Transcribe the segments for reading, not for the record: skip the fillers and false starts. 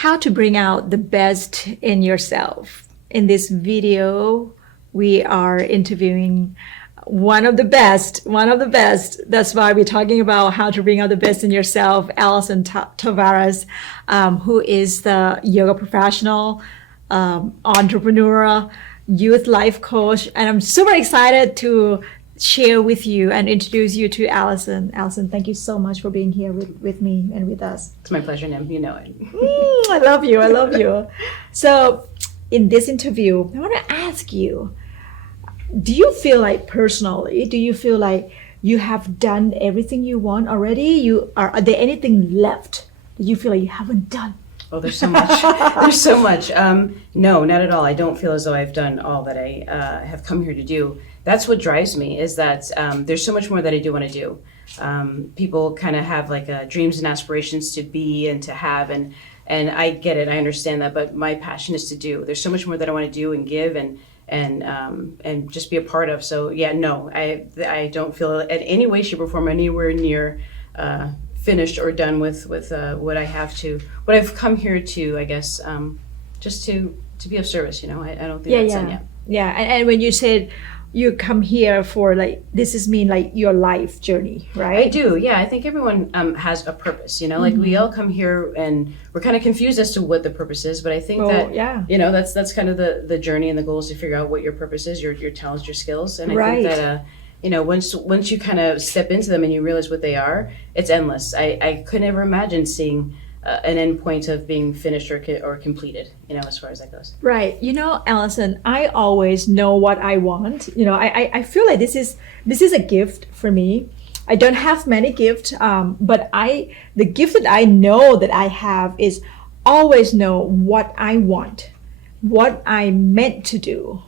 how to bring out the best in yourself. In this video, we are interviewing one of the best. That's why we're talking about how to bring out the best in yourself, Alison Tavares, who is the yoga professional, entrepreneur, youth life coach. And I'm super excited to share with you and introduce you to Alison. Alison, thank you so much for being here with me and with us. It's my pleasure, Nim. You know it. I love you. So in this interview, I want to ask you, do you feel like personally, you have done everything you want already? Are there anything left that you feel like you haven't done? Oh, there's so much. There's so much. No, not at all. I don't feel as though I've done all that I have come here to do. That's what drives me, is that there's so much more that I do want to do. People kind of have like dreams and aspirations to be and to have, and I get it. I understand that, but my passion is to do. There's so much more that I want to do and give and just be a part of. So yeah, no, I don't feel in any way, shape, or form anywhere near finished or done with what I've come here to, I guess, just to be of service. You know, I don't think that's done yet. Yeah, and when you said you come here for this mean like your life journey, right? I do, yeah. I think everyone has a purpose, you know, like we all come here and we're kind of confused as to what the purpose is, but I think you know, that's kind of the journey, and the goal is to figure out what your purpose is, your talents, your skills. And I think that, you know, once you kind of step into them and you realize what they are, it's endless. I could never imagine seeing an end point of being finished or completed, you know, as far as that goes. Right. You know, Alison, I always know what I want. You know, I feel like this is a gift for me. I don't have many gifts, but the gift that I know that I have is always know what I want, what I'm meant to do.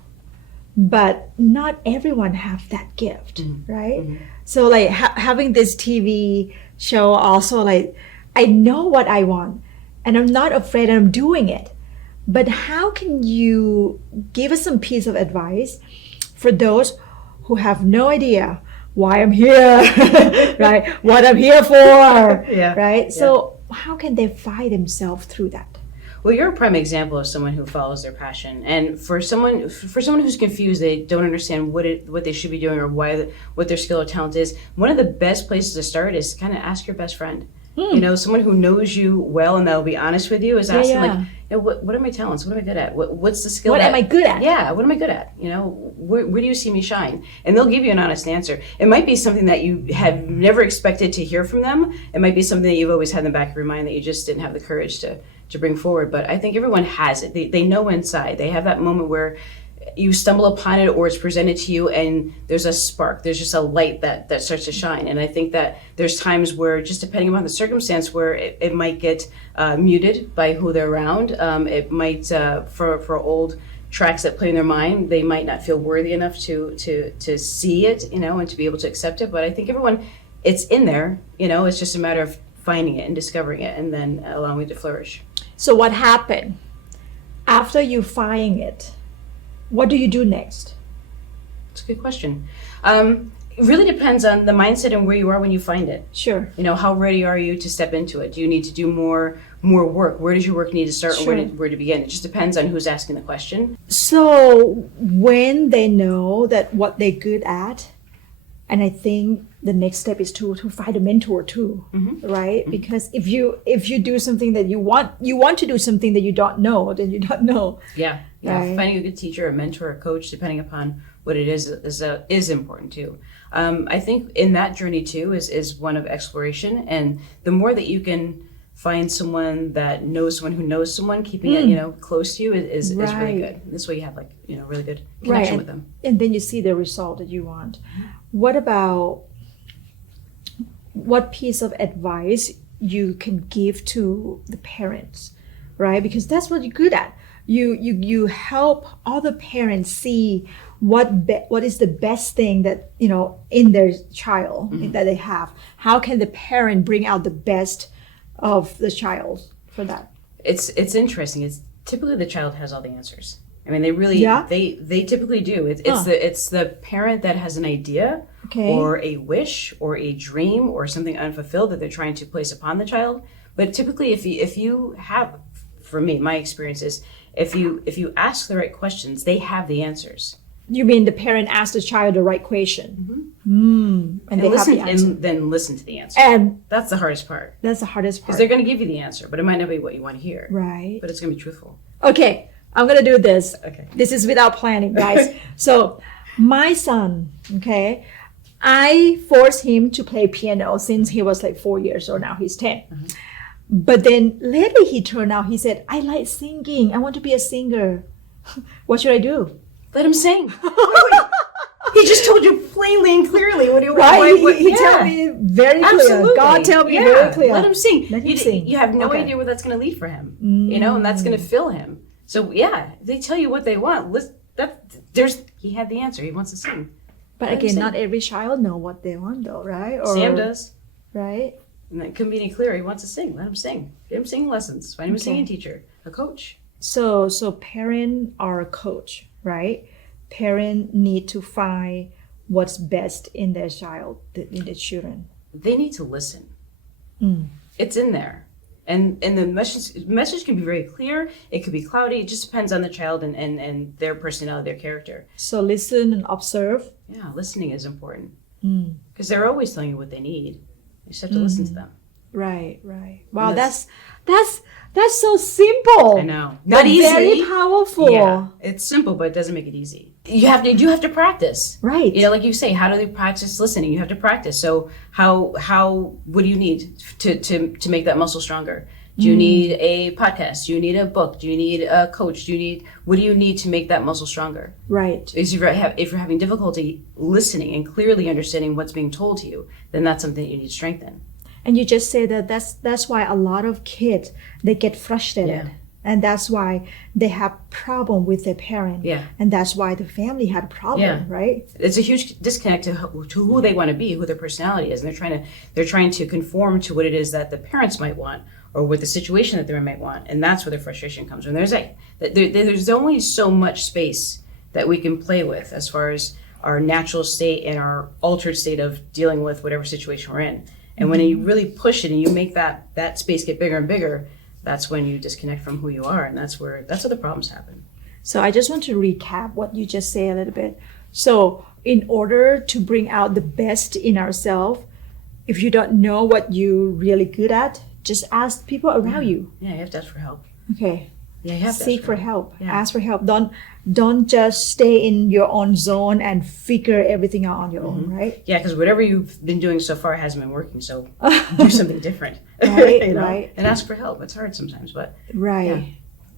But not everyone have that gift, right? Mm-hmm. So like having this TV show also, like, I know what I want and I'm not afraid I'm doing it. But how can you give us some piece of advice for those who have no idea why I'm here, right? What I'm here for, right? Yeah. So how can they find themselves through that? Well, you're a prime example of someone who follows their passion. And for someone who's confused, they don't understand what they should be doing or what their skill or talent is, one of the best places to start is kind of ask your best friend. You know, someone who knows you well and that'll be honest with you, is asking like, you know, what are my talents? What am I good at? What's the skill? What am I good at? Yeah, what am I good at? You know, where do you see me shine? And they'll give you an honest answer. It might be something that you had never expected to hear from them. It might be something that you've always had in the back of your mind that you just didn't have the courage to bring forward. But I think everyone has it. They know inside. They have that moment where you stumble upon it or it's presented to you and there's a spark, there's just a light that starts to shine. And I think that there's times where, just depending on the circumstance, where it might get muted by who they're around. It might, for old tracks that play in their mind, they might not feel worthy enough to see it, you know, and to be able to accept it. But I think everyone, it's in there, you know, it's just a matter of finding it and discovering it and then allowing it to flourish. So what happened after you find it? What do you do next? It's a good question. It really depends on the mindset and where you are when you find it. Sure. You know, how ready are you to step into it? Do you need to do more work? Where does your work need to start, or where to begin? It just depends on who's asking the question. So when they know that what they're good at, and I think the next step is to find a mentor too, right? Because if you do something that you want to do something that you don't know, then you don't know. Yeah. Right? Finding a good teacher, a mentor, a coach, depending upon what it is important too. I think in that journey too is one of exploration, and the more that you can find someone that knows someone who knows someone, keeping it, you know, close to you is really good. This way you have, like, you know, really good connection with them. And then you see the result that you want. What piece of advice you can give to the parents, right? Because that's what you're good at. You help other parents see what is the best thing that, you know, in their child that they have. How can the parent bring out the best of the child for that? It's interesting. It's typically the child has all the answers. I mean, they really, they typically do. It's the parent that has an idea or a wish or a dream or something unfulfilled that they're trying to place upon the child. But typically, if you have for me, my experience is if you ask the right questions, they have the answers. You mean the parent asks the child the right question? And they listen, have the answer. and then listen to the answer. And that's the hardest part. that's the hardest part. Because they're going to give you the answer, but it might not be what you want to hear. Right. But it's going to be truthful. Okay, I'm going to do this. Okay. This is without planning, guys. So my son, okay, I forced him to play piano since he was like 4 years old. Now he's 10. But then lately he turned out, he said, I like singing. I want to be a singer. What should I do? Let him sing. He just told you plainly and clearly what he Right, he told me very clear. Absolutely. God told me very clear. Let him sing. Let him sing. You have no Okay. idea where that's going to lead for him, you know, and that's going to fill him. So yeah, if they tell you what they want. He had the answer. He wants to sing. But Let him again, sing. not every child know what they want though, right? Or, Sam does. Right? And it couldn't be any clearer. He wants to sing. Let him sing. Get him singing lessons. Find him a Okay. singing teacher, a coach. So parent are a coach, right? Parent need to find what's best in their child, in their children. They need to listen. It's in there. And the message can be very clear. It could be cloudy. It just depends on the child and their personality, their character. So listen and observe. Yeah, listening is important. Because they're always telling you what they need. You just have to listen to them. Right. Wow, And that's so simple. I know. But Not easy. very powerful. Yeah, it's simple, but it doesn't make it easy. You have to practice. Right. You know, like you say, how do they practice listening? You have to practice. So what do you need to make that muscle stronger? Do you need a podcast? Do you need a book? Do you need a coach? What do you need to make that muscle stronger? Right. If you're having difficulty listening and clearly understanding what's being told to you, then that's something that you need to strengthen. And you just say that's why a lot of kids, they get frustrated. Yeah. And that's why they have problem with their parent. Yeah. And that's why the family had a problem, Yeah. right? It's a huge disconnect to who they want to be, who their personality is, and they're trying to conform to what it is that the parents might want, or what the situation that they might want, and that's where the frustration comes from. There's only so much space that we can play with as far as our natural state and our altered state of dealing with whatever situation we're in. And when you really push it and you make that space get bigger and bigger, that's when you disconnect from who you are, and that's where the problems happen. So I just want to recap what you just said a little bit. So in order to bring out the best in ourselves, if you don't know what you're really good at, just ask people around you. Yeah, you have to ask for help. Okay. Yeah, you have to Seek ask for help. Yeah. Ask for help. Don't just stay in your own zone and figure everything out on your own, right? Yeah, because whatever you've been doing so far hasn't been working, so do something different. Right, You know? right. And ask for help. It's hard sometimes, but Right. Yeah.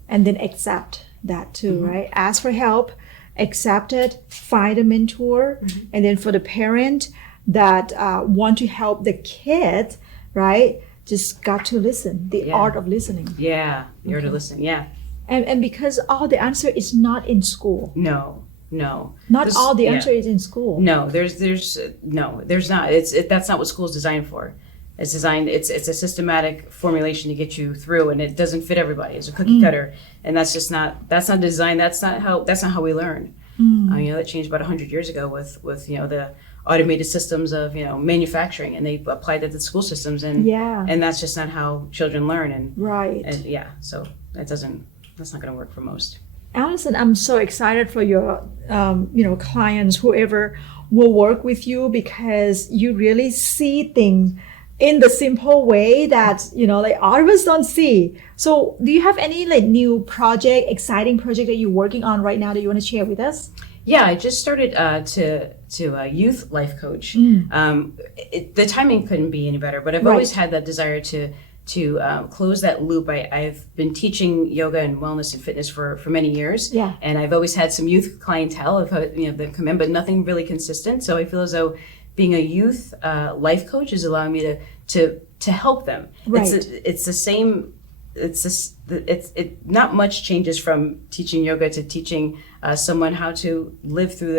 And then accept that too, right? Ask for help, accept it, find a mentor. And then for the parent that want to help the kid, right? Just got to listen, the Yeah. art of listening. yeah, you're to listen. Yeah. And because all the answer is not in school. No. Not This- all the yeah. answer is in school. No, there's not. That's not what school's designed for. It's designed. It's a systematic formulation to get you through, and it doesn't fit everybody. It's a cookie cutter, and that's not designed. That's not how we learn. That changed about 100 years ago with the automated systems of manufacturing, and they applied that to school systems, and Yeah. and that's just not how children learn, and Right. so that's not going to work for most. Alison, I'm so excited for your, clients, whoever will work with you, because you really see things in the simple way that, like all of us don't see. So do you have any new exciting project that you're working on right now that you want to share with us? Yeah, I just started to a youth life coach. The timing couldn't be any better, but I've always had that desire to close that loop. I've been teaching yoga and wellness and fitness for many years. Yeah. And I've always had some youth clientele that come in, but nothing really consistent. So I feel as though being a youth life coach is allowing me to help them. Right. It's the same. Not much changes from teaching yoga to teaching someone how to live through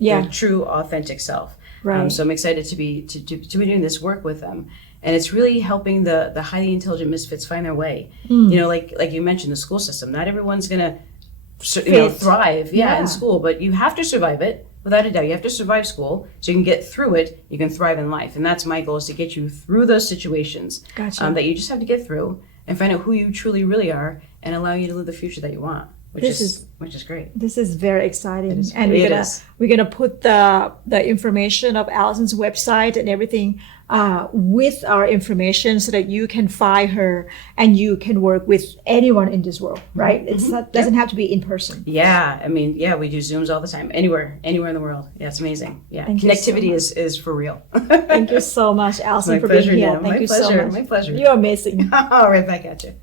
their true authentic self. Right. So I'm excited to be doing this work with them. And it's really helping the highly intelligent misfits find their way. Like you mentioned, the school system. Not everyone's going to thrive in school, but you have to survive it. Without a doubt, you have to survive school so you can get through it. You can thrive in life. And that's my goal, is to get you through those situations Gotcha. that you just have to get through. and find out who you truly really are and allow you to live the future that you want, which is great. This is very exciting. It is. And we're gonna put the information of Alison's website and everything with our information so that you can find her and you can work with anyone in this world, right? It's not doesn't have to be in person. Yeah, I mean, we do Zooms all the time, anywhere in the world. Yeah, it's amazing. Yeah, connectivity is for real. Thank you so much, Alison, for being here. Thank you so much. My pleasure. You're amazing. All right, back at you.